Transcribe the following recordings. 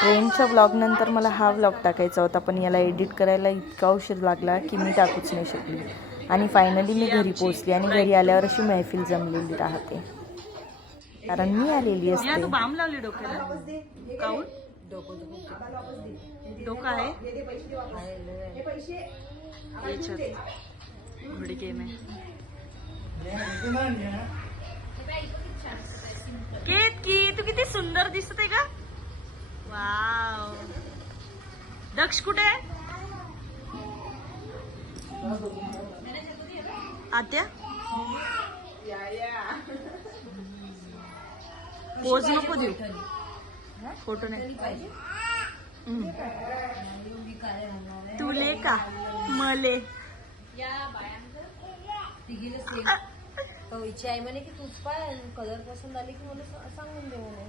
ट्रेनच्या व्लॉगनंतर मला हा व्लॉग टाकायचा होता पण याला एडिट करायला इतका उशीर लागला की मी टाकूच नाही शकली. आणि फायनली मी घरी पोहोचली आणि घरी आल्यावर अशी मैफिल जमलेली राहते. कारण मी आलेली असते. डोकं आहे? गेम आहे. तू किती सुंदर दिसते का वाव. दक्ष कुठे? आहे आत्या? पोज नको देऊ. फोटो नाही. तुले का? मले. इच्छा आहे म्हणे की तूच पाय कलर पसंत आले की मला सांगून देऊ म्हणे.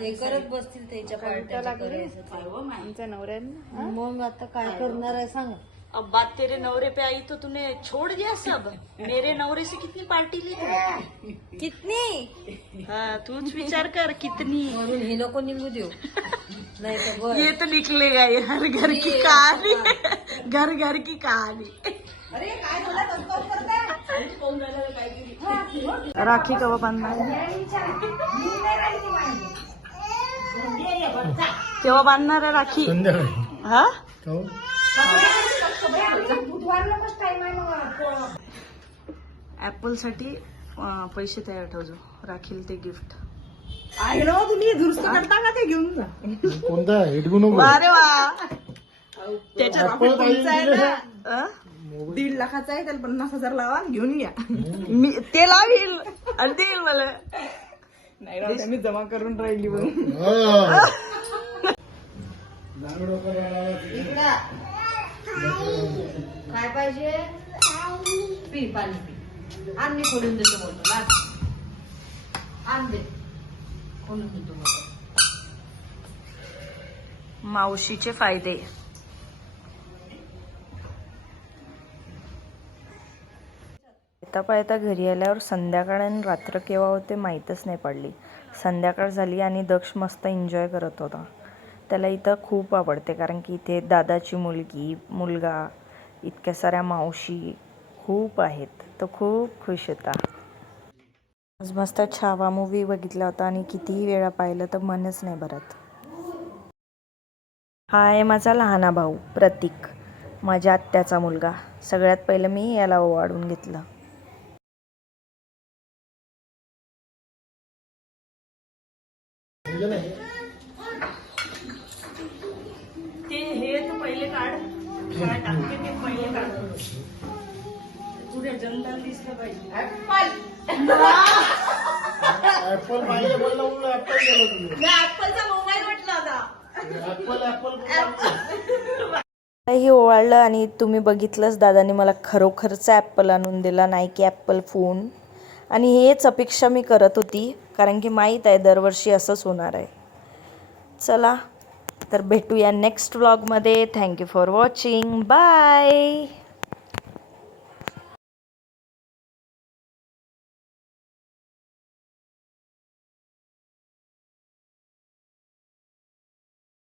ते करत बसतील त्याच्या पार्ट्या मग आता काय करणार आहे सांग. अब बात तेरे नवरे पे आई तो तूने छोड़ दिया सब. मेरे नवरे से कितनी पार्टी ली तू कितनी? हाँ तूच विचार कर कितनी? म्हणून हे नको निघू देऊ. नाही तर बरं. ये तो निकलेगा ये हर घर की कहानी. घर घर की कहानी. राखी कवा बांधणार? तेव्हा बांधणार आहे राखी? हा? ऍपलसाठी पैसे तयार ठेवજો राखील ते गिफ्ट कोणता? हिटगू नको. अरे वा त्याच्यात Apple पाहिजे दिलं. अं? दीड लाखाचा आहे त्याला पन्नास हजार लावा आणि घेऊन या. मी ते लावील आणि देईल मला. नाही राव त्यांनी जमा करून राहिली म्हणून हा. काय पाहिजे? पी पाणी पी. आण मी खोलून देतो बोलतो आण दे. खोलून देतो बोलतो. मावशीचे फायदे. येता पायता घरी आल्यावर संध्याकाळ आणि रात्र केव्हा होते माहीतच नाही पडली. संध्याकाळ झाली आणि दक्ष मस्त एन्जॉय करत होता. त्याला इथं खूप आवडते कारण की इथे दादाची मुलगी मुलगा इतक्या साऱ्या मावशी खूप आहेत. तो खूप खुश होता. आज मस्त छावा मूवी बघितला होता आणि कितीही वेळा पाहिलं तर मनच नाही भरत. हा आहे माझा लहाना भाऊ प्रतीक माझ्या आत्याचा मुलगा. सगळ्यात पहिलं मी याला ओवाळून घेतलं. ते हे तर पहिले काढ. काय टाकते ते पहिले काढ. पुढे जनता दिसलं पाहिजे. ऍपल पाहिजे बोलला म्हणून ऍपल गेलो तुम्ही ऍपलचा मोबाईल म्हटलं होता. ऍपल ऍपल ही ओवाळलं आणि तुम्ही बघितलंच दादाने मला खरोखरचा ॲप्पल आणून दिला नाही की ॲप्पल फोन आणि हेच अपेक्षा मी करत होती कारण की माहीत आहे दरवर्षी असंच होणार आहे. चला तर भेटूया next व्लॉगमध्ये thank you for watching bye